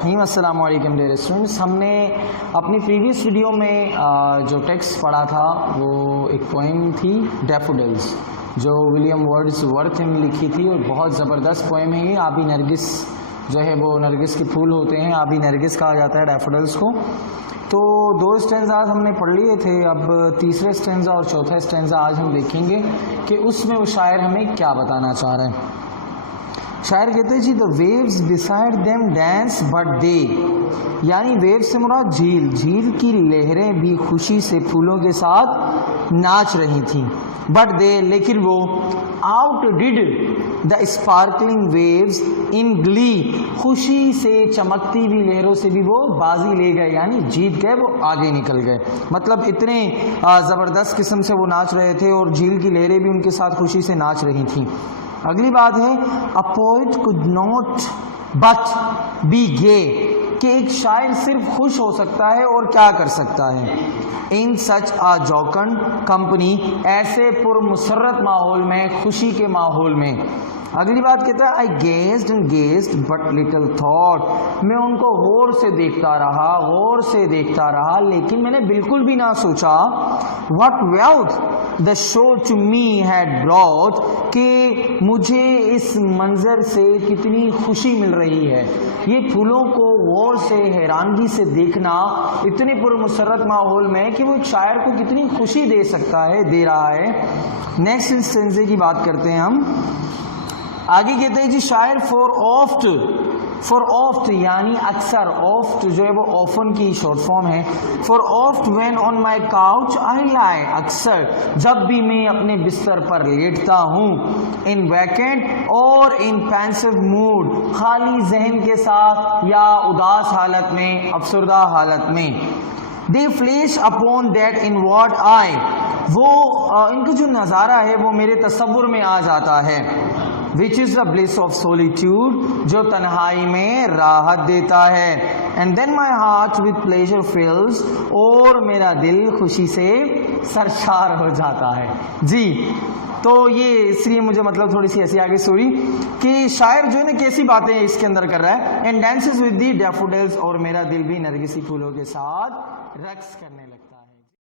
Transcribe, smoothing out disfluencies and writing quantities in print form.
الرحیم. السلام علیکم ڈیئر اسٹوڈنٹس. ہم نے اپنی پریویس ویڈیو میں جو ٹیکسٹ پڑھا تھا وہ ایک پوئم تھی ڈیفوڈلز جو ولیم ورڈز ورتھ نے لکھی تھی, اور بہت زبردست پوئم ہے یہ. آبی نرگس جو ہے وہ نرگس کے پھول ہوتے ہیں, آبی نرگس کہا جاتا ہے ڈیفوڈلز کو. تو 2 اسٹینزاز ہم نے پڑھ لیے تھے, اب تیسرے اسٹینزا اور چوتھا اسٹینزا آج ہم دیکھیں گے کہ اس میں وہ شاعر ہمیں کیا بتانا چاہ رہے ہیں. شاعر کہتے ہیں جی the waves beside them dance but they, یعنی ویو سے مراد جھیل, جھیل کی لہریں بھی خوشی سے پھولوں کے ساتھ ناچ رہی تھیں. but they, لیکن وہ outdid the sparkling waves in glee, خوشی سے چمکتی ہوئی لہروں سے بھی وہ بازی لے گئے, یعنی جیت گئے, وہ آگے نکل گئے. مطلب اتنے زبردست قسم سے وہ ناچ رہے تھے اور جھیل کی لہریں بھی ان کے ساتھ خوشی سے ناچ رہی تھیں. اگلی بات ہے a poet could not but be gay, کہ ایک شاعر صرف خوش ہو سکتا ہے اور کیا کر سکتا ہے. in such a jocund company, ایسے پر مسرت ماحول میں, خوشی کے ماحول میں. اگلی بات کہتا ہے I gazed and gazed but little thought, میں ان کو غور سے دیکھتا رہا, غور سے دیکھتا رہا, لیکن میں نے بالکل بھی نہ سوچا what wealth the show to me had brought, کہ مجھے اس منظر سے کتنی خوشی مل رہی ہے. یہ پھولوں کو غور سے, حیرانگی سے دیکھنا اتنے پر مسرت ماحول میں کہ وہ شاعر کو کتنی خوشی دے سکتا ہے, دے رہا ہے. نیکسٹ اسٹینزے کی بات کرتے ہیں ہم. آگے کہتے ہیں جی شاعر فور آفٹ یعنی اکثر, آفٹ جو ہے وہ آفن کی شارٹ فارم ہے. For oft when on my couch I lie, اکثر جب بھی میں اپنے بستر پر لیٹتا ہوں. ان ویکینٹ اور ان پینسو موڈ, خالی ذہن کے ساتھ یا اداس حالت میں, افسردہ حالت میں. They flash upon that inward eye, وہ ان کا جو نظارہ ہے وہ میرے تصور میں آ جاتا ہے. which is the bliss of solitude, جو تنہائی میں راحت دیتا ہے. and then my heart with pleasure fills, اور میرا دل خوشی سے سرشار ہو جاتا ہے. جی تو یہ اس لیے مجھے مطلب تھوڑی سی ایسی آگے سوری کہ شاعر جو ہے نا کیسی باتیں اس کے اندر کر رہا ہے. and dances with the daffodils, اور میرا دل بھی نرگسی پھولوں کے ساتھ رقص کرنے لگا.